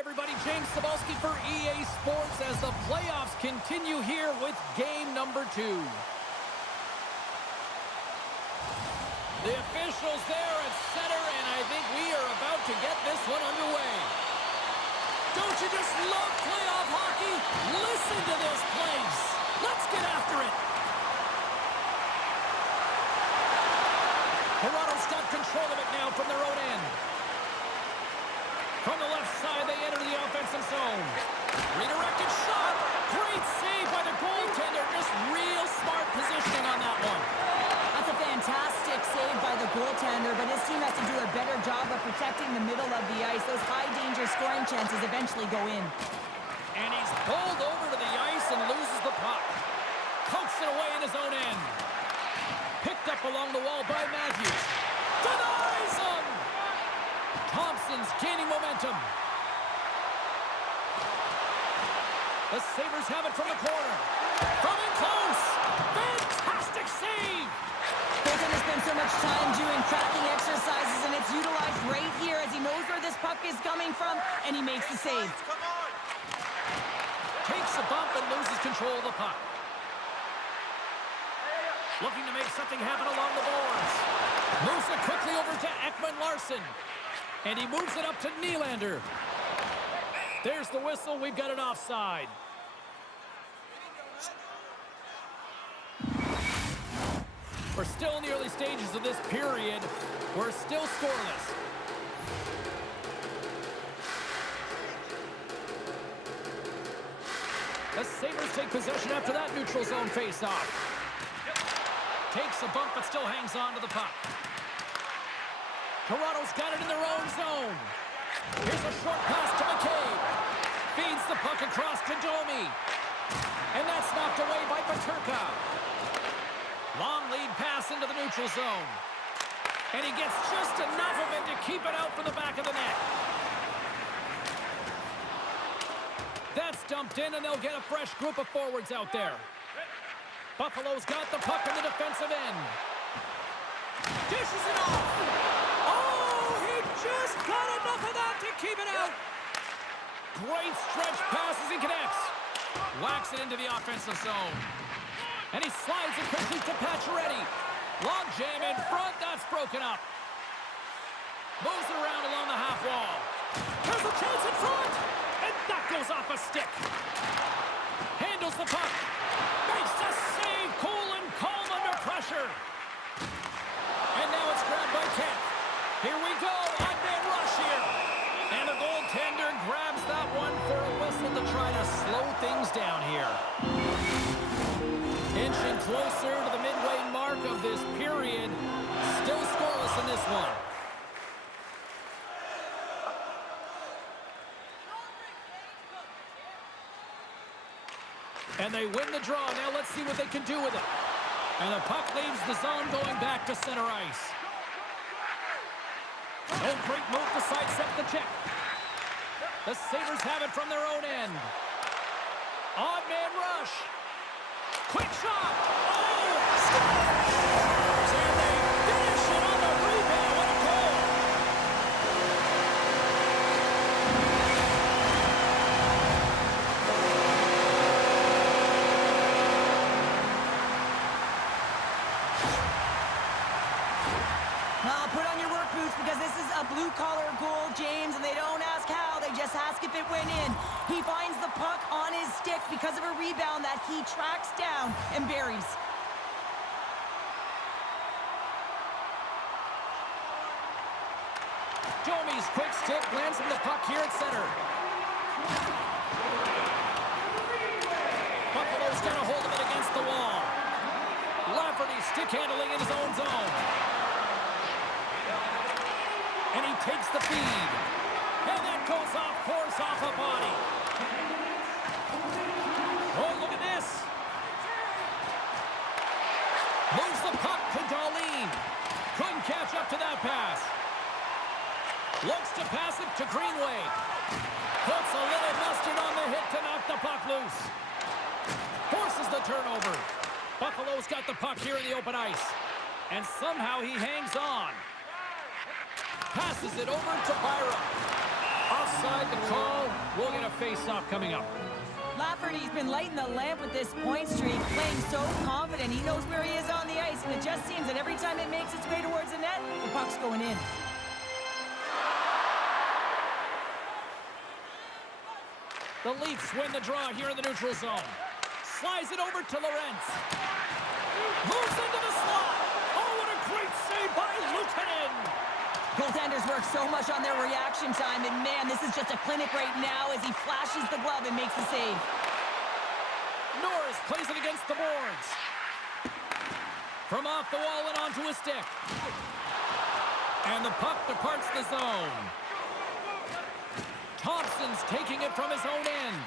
everybody, James Cebulski for EA Sports as the playoffs continue here with game number 2. The officials there at center, and I think we are about to get this one underway. Don't you just love playoff hockey? Listen to this place. Let's get after it. Toronto's got control of it now from their own end. From the left side, they enter the offensive zone. Redirected shot. Great save by the goaltender. Just real smart positioning on that one. That's a fantastic save by the goaltender, but his team has to do a better job of protecting the middle of the ice. Those high-danger scoring chances eventually go in. And he's pulled over to the ice and loses the puck. Pokes it away in his own end. Picked up along the wall by Matthews. Denies him! Thompson's gaining momentum. The Sabres have it from the corner. From in close. Fantastic save! Goaltender spends so much time doing tracking exercises, and it's utilized right here as he knows where this puck is coming from, and he makes the save. Takes a bump and loses control of the puck. Looking to make something happen along the boards. Moves it quickly over to Ekman-Larsson. And he moves it up to Nylander. There's the whistle. We've got an offside. We're still in the early stages of this period. We're still scoreless. The Sabres take possession after that neutral zone face-off. Takes a bump but still hangs on to the puck. Toronto's got it in their own zone. Here's a short pass to McCabe. Feeds the puck across to Domi. And that's knocked away by Paterka. Long lead pass into the neutral zone. And he gets just enough of it to keep it out from the back of the net. That's dumped in, and they'll get a fresh group of forwards out there. Buffalo's got the puck in the defensive end. Dishes it off. Just got enough of that to keep it out. Great stretch passes and connects. Whacks it into the offensive zone. And he slides it quickly to Pacioretty. Long jam in front. That's broken up. Moves it around along the half wall. There's a chance in front. And that goes off a stick. Handles the puck. Makes the save. Cool and calm under pressure. And now it's grabbed by Kent. Here we go. Odd-man rush here. And the goaltender grabs that one for a whistle to try to slow things down here. Inching closer to the midway mark of this period. Still scoreless in this one. And they win the draw. Now let's see what they can do with it. And the puck leaves the zone going back to center ice. Oh, great move to sidestep the check. The Sabres have it from their own end. Odd man rush. Quick shot. Oh, scores! And they finish it on the rebound. What a goal! Put on your work boots because this is a blue-collar goal, James, and they don't ask how, they just ask if it went in. He finds the puck on his stick because of a rebound that he tracks down and buries. Domi's quick stick lands him the puck here at center. Buffalo's got a hold of it against the wall. Lafferty stick handling in his own zone. And he takes the feed. And that goes off course off a body. Oh, look at this. Moves the puck to Darlene. Couldn't catch up to that pass. Looks to pass it to Greenway. Puts a little mustard on the hit to knock the puck loose. Forces the turnover. Buffalo's got the puck here in the open ice. And somehow he hangs on. Passes it over to Byram. Offside the call. We'll get a face-off coming up. Lafferty's been lighting the lamp with this point streak, playing so confident. He knows where he is on the ice, and it just seems that every time it makes its way towards the net, the puck's going in. The Leafs win the draw here in the neutral zone. Slides it over to Lorentz. Moves into the slot. Oh, what a great save by Luukkonen. Goaltenders work so much on their reaction time, and man, this is just a clinic right now as he flashes the glove and makes the save. Norris plays it against the boards. From off the wall and onto a stick. And the puck departs the zone. Thompson's taking it from his own end.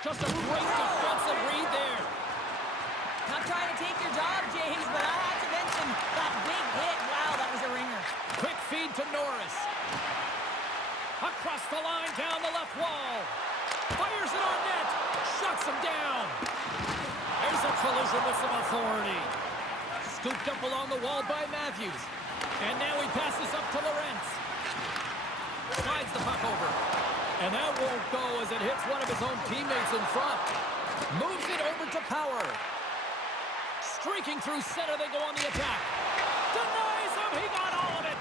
Just a great defensive read there. Not trying to take your job, James, but I have to mention that big hit. Wow, that was a ringer. Quick feed to Norris. Across the line, down the left wall. Fires it on net. Shuts him down. There's a collision with some authority. Scooped up along the wall by Matthews. And now he passes up to Lorentz. Slides the puck over. And that won't go as it hits one of his own teammates in front. Moves it over to Power. Streaking through center, they go on the attack. Denies him, he got all of it.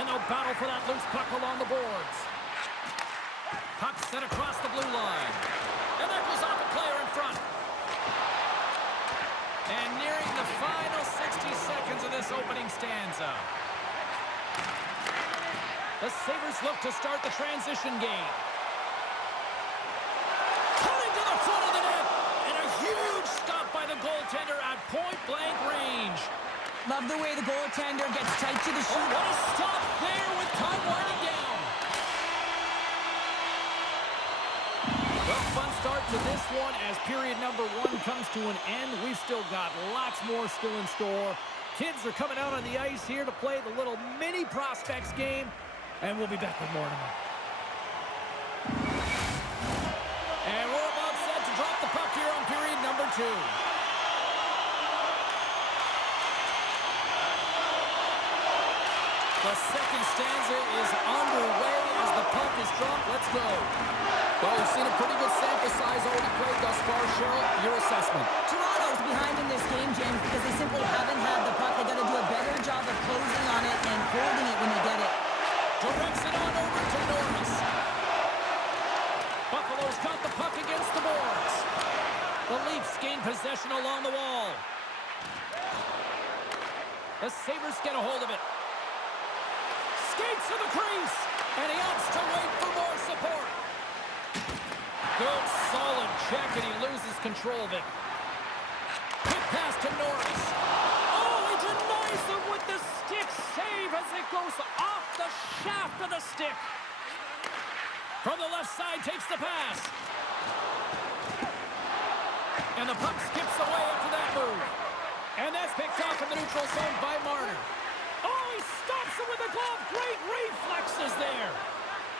And they'll battle for that loose puck along the boards. Puck sent across the blue line. And that goes off a player in front. And nearing the final 60 seconds of this opening stanza. The Sabres look to start the transition game. Cutting to the front of the net. And a huge stop by the goaltender at point-blank range. Love the way the goaltender gets tight to the Oh, shoot. what a stop there with time winding down. Well, fun start to this one as period number 1 comes to an end. We've still got lots more still in store. Kids are coming out on the ice here to play the little mini prospects game. And we'll be back with more in a moment. And we're about set to drop the puck here on period number 2. The second stanza is underway as the puck is dropped. Let's go. Well, we've seen a pretty good sample size already played thus far. Cheryl, your assessment. Toronto's behind in this game, James, because they simply haven't had the puck. They got to do a better job of closing on it and holding it when they get it. Directs it on over to Norris. Buffalo's got the puck against the boards. The Leafs gain possession along the wall. The Sabres get a hold of it. Skates to the crease. And he opts to wait for more support. Good, solid check, and he loses control of it. Quick pass to Norris. Oh, he denies them with the stick save as it goes off the shaft of the stick. From the left side, takes the pass. And the puck skips away after that move. And that's picked off in the neutral zone by Marner. Oh, he stops him with a glove. Great reflexes there.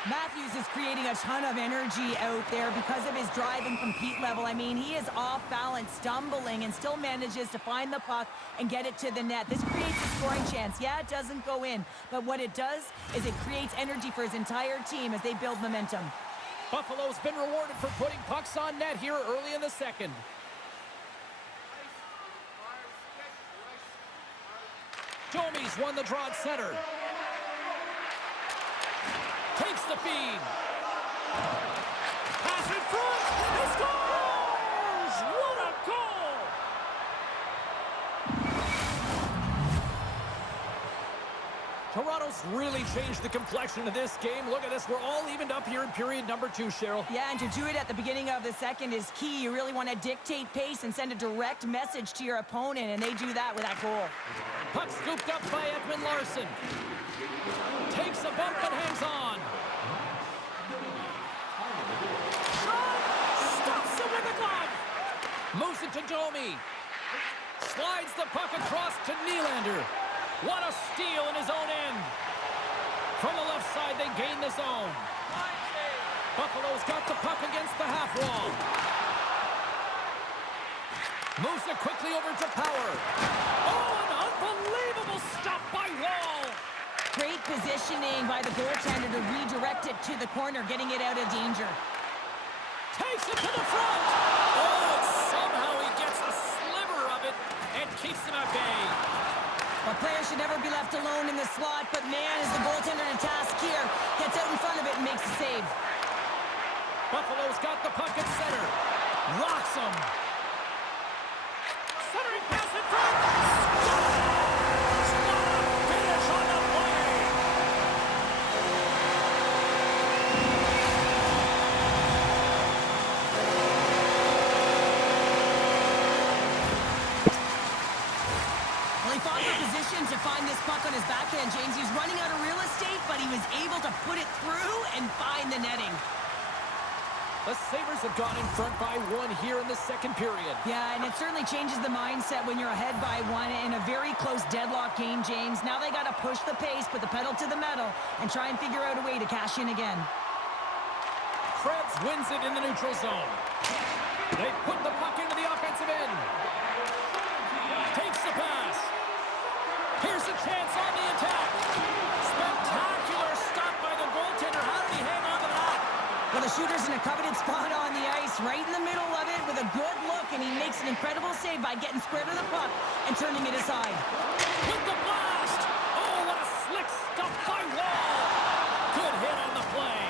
Matthews is creating a ton of energy out there because of his drive and compete level. I mean, he is off balance, stumbling, and still manages to find the puck and get it to the net. This creates a scoring chance. Yeah, it doesn't go in, but what it does is it creates energy for his entire team as they build momentum. Buffalo's been rewarded for putting pucks on net here early in the second. Domi's won the draw at center. Takes the feed. Pass in front. He scores! What a goal! Toronto's really changed the complexion of this game. Look at this. We're all evened up here in period number 2, Cheryl. Yeah, and to do it at the beginning of the second is key. You really want to dictate pace and send a direct message to your opponent, and they do that with that goal. Puck scooped up by Edmund Larson. Takes a bump and hangs on. Shot! Stops it with a glove. Moves it to Domi. Slides the puck across to Nylander. What a steal in his own end. From the left side, they gain the zone. Buffalo's got the puck against the half wall. Moves it quickly over to Power. Oh, an unbelievable stop by Wall. Great positioning planning by the goaltender to redirect it to the corner, getting it out of danger. Takes it to the front. Oh, and somehow he gets a sliver of it and keeps him at bay. A player should never be left alone in the slot, but man, is the goaltender to task here. Gets out in front of it and makes a save. Buffalo's got the puck at center. Rocks him. Centering pass in front. Scores! What a finish on the play. Well, he fought for position to find this puck on his backhand, James. He was running out of real estate, but he was able to put it through and find the netting. The Sabres have gone in front by one here in the second period. Yeah, and it certainly changes the mindset when you're ahead by one in a very close deadlock game, James. Now they got to push the pace, put the pedal to the metal, and try and figure out a way to cash in again. Krebs wins it in the neutral zone. They put the puck into the offensive end. Takes the pass. Here's a chance on the attack. Spectacular stop by the goaltender. How did he hang on to that? Well, the shooter's in a coveted spot on the ice, right in the middle of it with a good look, and he makes an incredible save by getting square to the puck and turning it aside. With the blast! Oh, what a slick stop by Wall! Good hit on the play.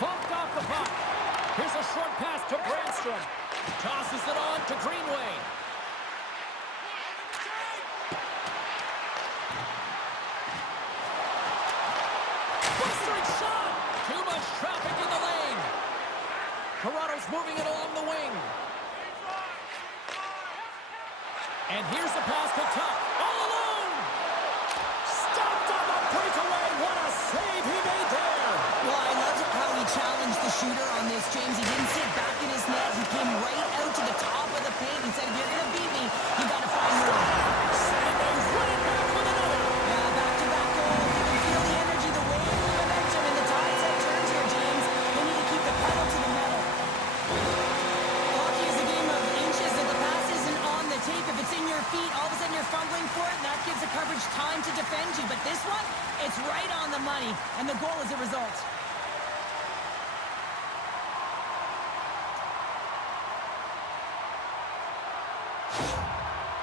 Bumped off the puck. Here's a short pass to Brandstrom. Tosses it on to Greenway. Blistering shot! Too much traffic in the lane. Toronto's moving it along the wing. And here's the pass to Tuck. All alone! Stopped on the breakaway. What a save he made there! Well, I loved how he challenged the shooter on this, James. He didn't sit back in his net. He came right out to the top of the paint and said, if you're going to beat me, you got to find room. And they run it back with another. Yeah, back-to-back goal. You can feel the energy, the wave, the momentum, and the tides have turned here, James. They need to keep the pedal to the metal. Hockey is a game of inches. If the pass isn't on the tape, if it's in your feet, all of a sudden you're fumbling for it, and that gives the coverage time to defend you. But this one, it's right on the money, and the goal is a result.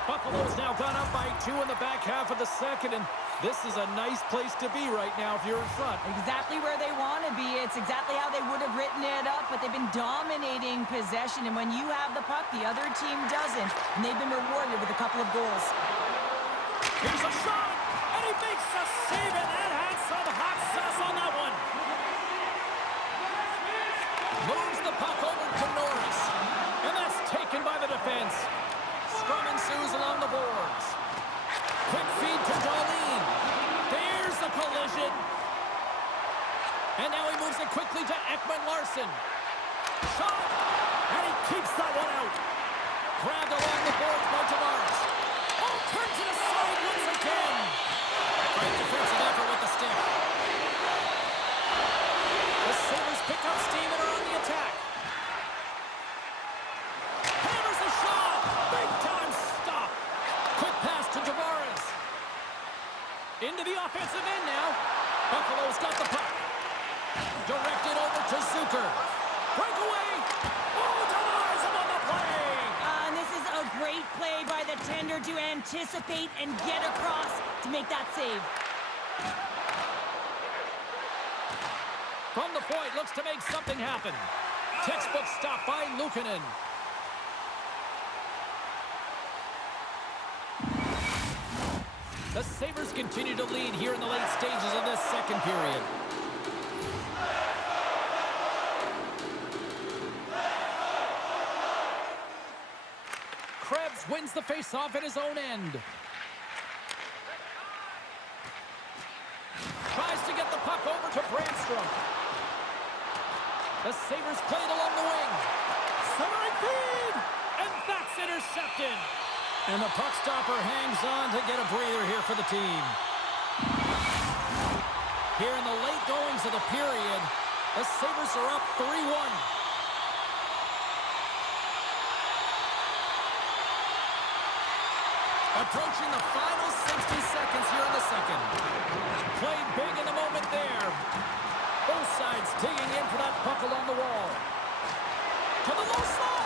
Buffalo's now gone up by 2 in the back half of the second, and this is a nice place to be right now if you're in front. Exactly where they want to be. It's exactly how they would have written it up, but they've been dominating possession, and when you have the puck, the other team doesn't, and they've been rewarded with a couple of goals. Here's a shot, and he makes a save, and that had some hot sauce on that one. Moves the puck over to Norris, and that's taken by the defense. Scrum ensues along the boards. Quick feed to Darlene. There's the collision. And now he moves it quickly to Ekman-Larsson. Shot! And he keeps that one out. Grabbed along the boards by Tavares. Oh, turns it aside once again. Great defensive effort with the stick. The Sabres pick up steam and are on the attack. Hammers the shot. Big time stop. Quick pass to Tavares. Into the offensive end now. Buffalo's got the puck. Directed over to Zucker. Breakaway. Oh, Tavares on the play. And this is a great play by the tender to anticipate and get across to make that save. From the point, looks to make something happen. Textbook stop by Luukkonen. The Sabres continue to lead here in the late stages of this second period. Krebs wins the faceoff at his own end. Tries to get the puck over to Brandstrom. The Sabres play it along the wing. Centering feed! And that's intercepted. And the puck stopper hangs on to get a breather here for the team. Here in the late goings of the period, the Sabres are up 3-1. Approaching the final 60 seconds here in the second. Played big in the moment there. Both sides digging in for that puck along the wall. To the low slot.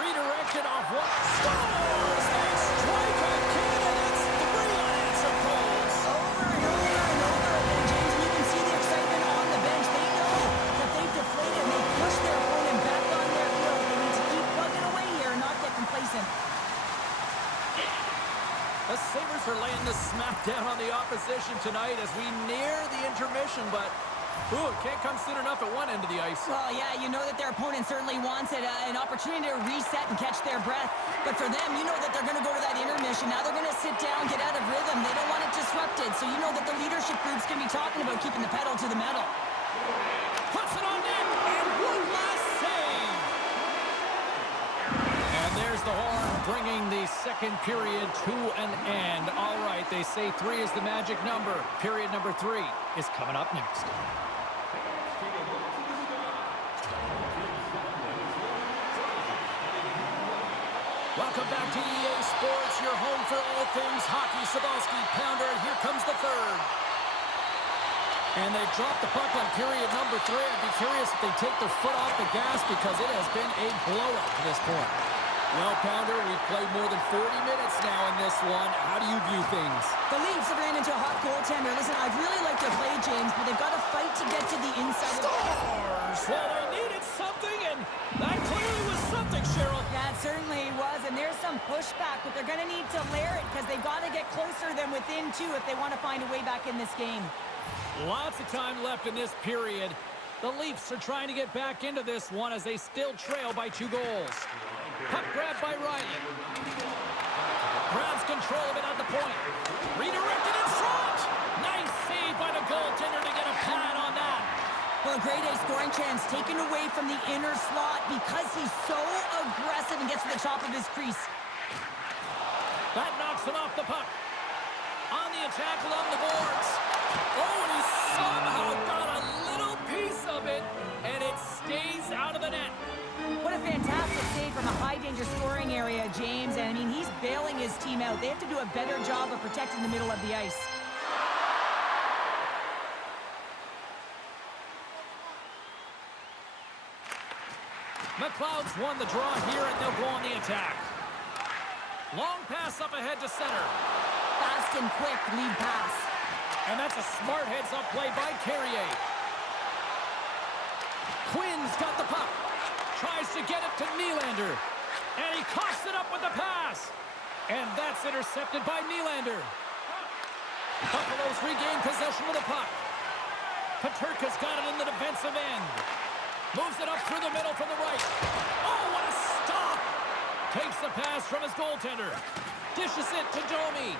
Redirected off one. Scores! They strike on Canada. That's 3 unanswered goals. Over and over and over again, James. And you can see the excitement on the bench. They know that they've deflated and they've pushed their opponent back on their heels. They need to keep plugging away here and not get complacent. The Sabres are laying the smackdown on the opposition tonight as we near the intermission, but it can't come soon enough at one end of the ice. Well, yeah, you know that their opponent certainly wants it, an opportunity to reset and catch their breath. But for them, you know that they're going to go to that intermission. Now they're going to sit down, get out of rhythm. They don't want it disrupted. So you know that the leadership group's going to be talking about keeping the pedal to the metal. Puts it on net, and one last save. And there's the horn, bringing the second period to an end. All right, they say 3 is the magic number. Period number 3 is coming up next. Welcome back to EA Sports, your home for all things hockey. Sabalski, Pounder, and here comes the third. And they dropped the puck on period number 3. I'd be curious if they take their foot off the gas because it has been a blowout to this point. Well, Pounder, we've played more than 40 minutes now in this one. How do you view things? The Leafs have ran into a hot goaltender. Listen, I've really liked their play, James, but they've got to fight to get to the inside. Scores! Well, they needed something, and that clearly was something, Cheryl. That certainly was, and there's some pushback, but they're going to need to layer it because they've got to get closer than within 2 if they want to find a way back in this game. Lots of time left in this period. The Leafs are trying to get back into this one as they still trail by 2 goals. Puck grab by Riley. Grabs control of it at the point. Redirected in front. Nice save by the goaltender to get a pad on that. Well, a grade A scoring chance taken away from the inner slot because he's so aggressive and gets to the top of his crease. That knocks him off the puck. On the attack along the boards. Oh, and he somehow got a little piece of it, and it stays out of the net. What a fantastic save from a high-danger scoring area, James. And, I mean, he's bailing his team out. They have to do a better job of protecting the middle of the ice. McLeod's won the draw here, and they'll go on the attack. Long pass up ahead to center. Fast and quick lead pass. And that's a smart heads-up play by Carrier. Quinn's got the puck. Tries to get it to Nylander. And he coughs it up with the pass. And that's intercepted by Nylander. Buffalo's regained possession of the puck. Peterka's got it in the defensive end. Moves it up through the middle from the right. Oh, what a stop! Takes the pass from his goaltender. Dishes it to Domi.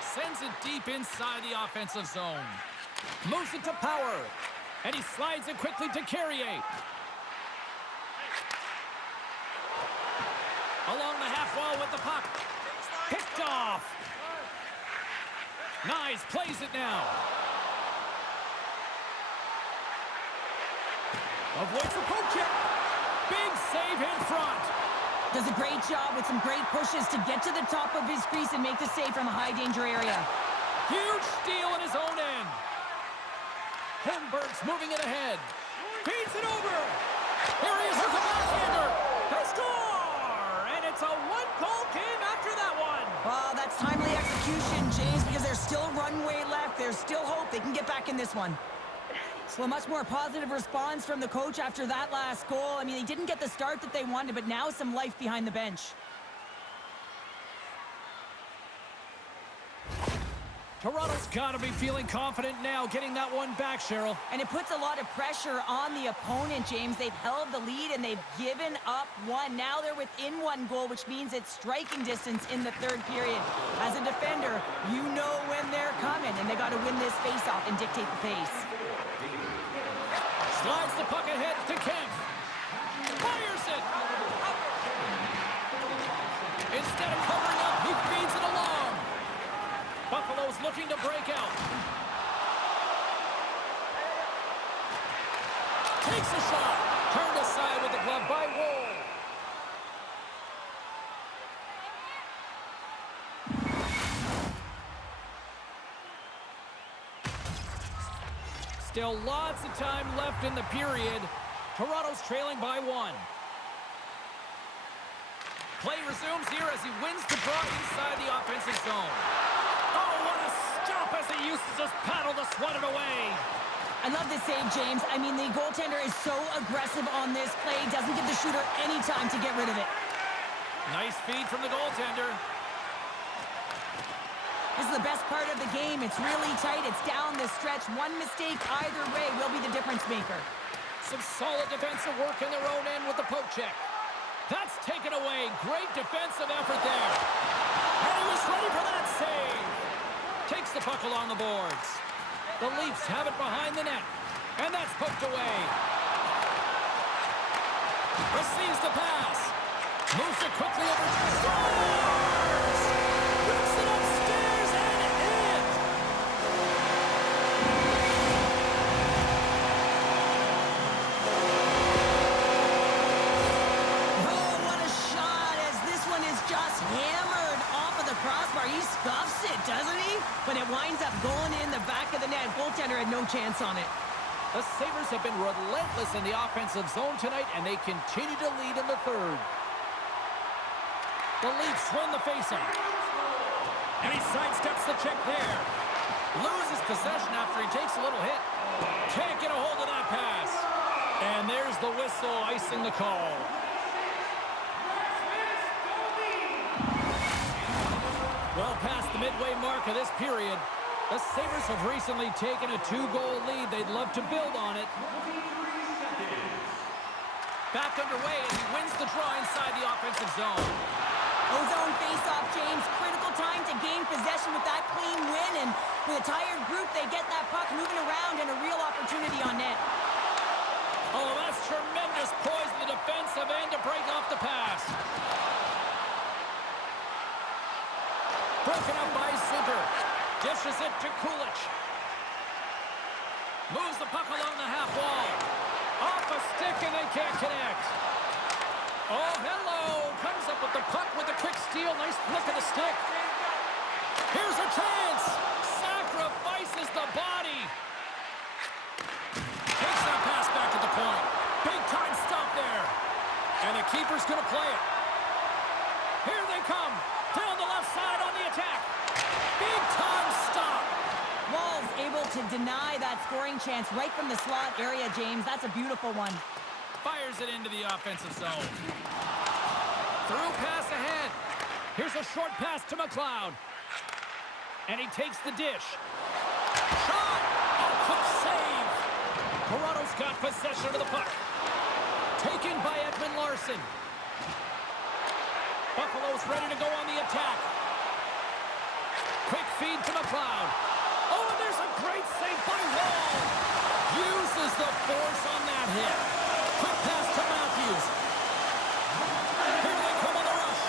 Sends it deep inside the offensive zone. Moves it to Power. And he slides it quickly to Carrier. Along the half wall with the puck. Picked off. Nice, plays it now. Avoids the poke check. Big save in front. Does a great job with some great pushes to get to the top of his crease and make the save from a high-danger area. Huge steal in his own end. Holmberg's moving it ahead. Feeds it over. Here he is with the backhander. They score! And it's a one-goal game after that one. Well, that's timely execution, James, because there's still runway left. There's still hope they can get back in this one. Well, much more positive response from the coach after that last goal. I mean, they didn't get the start that they wanted, but now some life behind the bench. Toronto's got to be feeling confident now, getting that one back, Cheryl. And it puts a lot of pressure on the opponent, James. They've held the lead, and they've given up one. Now they're within 1 goal, which means it's striking distance in the third period. As a defender, you know when they're coming, and they got to win this faceoff and dictate the pace. Slides the puck ahead to Kemp. Fires it! Instead of covering up, he feeds it along. Buffalo's looking to break out. Takes a shot. Turned aside with the glove by Woll. Still lots of time left in the period. Toronto's trailing by 1. Play resumes here as he wins the draw inside the offensive zone. Oh, what a stop as he used to just paddle to swat it away. I love this save, James. I mean, the goaltender is so aggressive on this play. Doesn't give the shooter any time to get rid of it. Nice feed from the goaltender. This is the best part of the game. It's really tight. It's down the stretch. One mistake either way will be the difference maker. Some solid defensive work in their own end with the poke check. That's taken away. Great defensive effort there. And he was ready for that save. Takes the puck along the boards. The Leafs have it behind the net. And that's poked away. Receives the pass. Moves it quickly over to scores! Rips it upstairs and in! Oh, what a shot as this one is just hammered off of the crossbar. He scuffs it, doesn't he? But it winds up going in the back of the net. Goaltender had no chance on it. The Sabres have been relentless in the offensive zone tonight, and they continue to lead in the third. The Leafs win the faceoff. And he sidesteps the check there. Loses possession after he takes a little hit. Can't get a hold of that pass. And there's the whistle icing the call. Well past the midway mark of this period, the Sabres have recently taken a 2-goal lead. They'd love to build on it. Back underway as he wins the draw inside the offensive zone. Ozone face-off, James. Critical time to gain possession with that clean win. And with a tired group, they get that puck moving around and a real opportunity on net. Oh, that's tremendous poise in the defensive end to break off the pass. Broken up by Zucker. Dishes it to Kulich. Moves the puck along the half wall. Off a stick and they can't connect. Oh, hello. Comes up with the puck with a quick steal. Nice flick of the stick. Here's a chance. Sacrifices the body. Takes that pass back at the point. Big time stop there. And the keeper's going to play it. Here they come. Down the left side on the attack. Big time stop. Wall's able to deny that scoring chance right from the slot area, James. That's a beautiful one. Fires it into the offensive zone. Through pass ahead. Here's a short pass to McLeod. And he takes the dish. Shot! A quick save. Toronto's got possession of the puck. Taken by Edmund Larson. Buffalo's ready to go on the attack. Quick feed to McLeod. Oh, and there's a great save by Wall. Uses the force on that hit. Quick pass to Matthews. Here they come on the rush.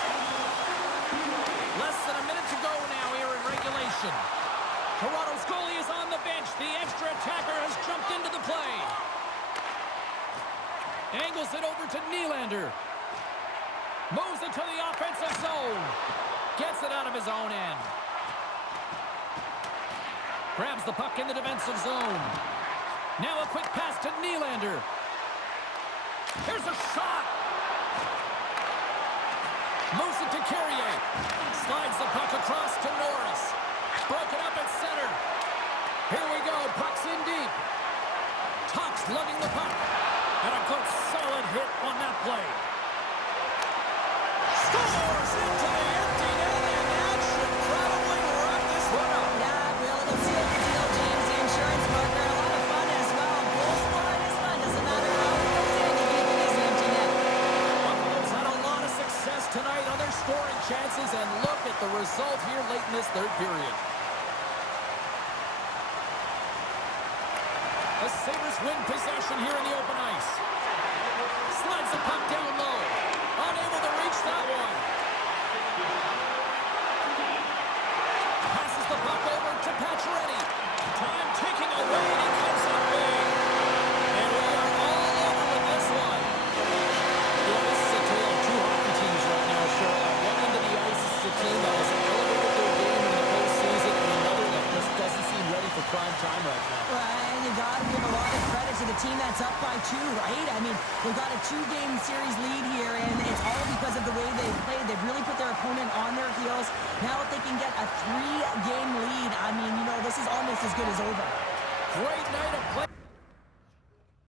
Less than a minute to go now here in regulation. Toronto's goalie is on the bench. The extra attacker has jumped into the play. Angles it over to Nylander. Moves it to the offensive zone. Gets it out of his own end. Grabs the puck in the defensive zone. Now a quick pass to Nylander. Here's a shot. Moves it to Carrier. Slides the puck across to Norris. Broken up at center. Here we go. Puck's in deep. Tuck's lugging the puck. And a good solid hit on that play. Scores into the empty net, and that should probably wrap this one up. Yeah, well, it'll seal the deal, James. The insurance partner. A lot of fun as well. Goal scoring is fun. Doesn't matter how it goes in. You keep it as empty net. Buffalo's had a lot of success tonight on their scoring chances, and look at the result here late in this third period. The Sabres win possession here in the open ice. Slides the puck down low. Unable to reach that one. Passes the puck over to Pacioretty. Time ticking away, and he comes up big. And we are all over with this one. Yeah, this is a tale of two hockey teams right now, Cheryl. On one end of the ice, this is a team that has elevated their game in the postseason, and another that just doesn't seem ready for prime time right now. And you got to give a lot of credit to the team that's up by 2, right? I mean, they've got a 2-game series lead here, and it's all because of the way they've played. They've really put their opponent on their heels. Now if they can get a 3-game lead, I mean, you know, this is almost as good as over. Great night of play.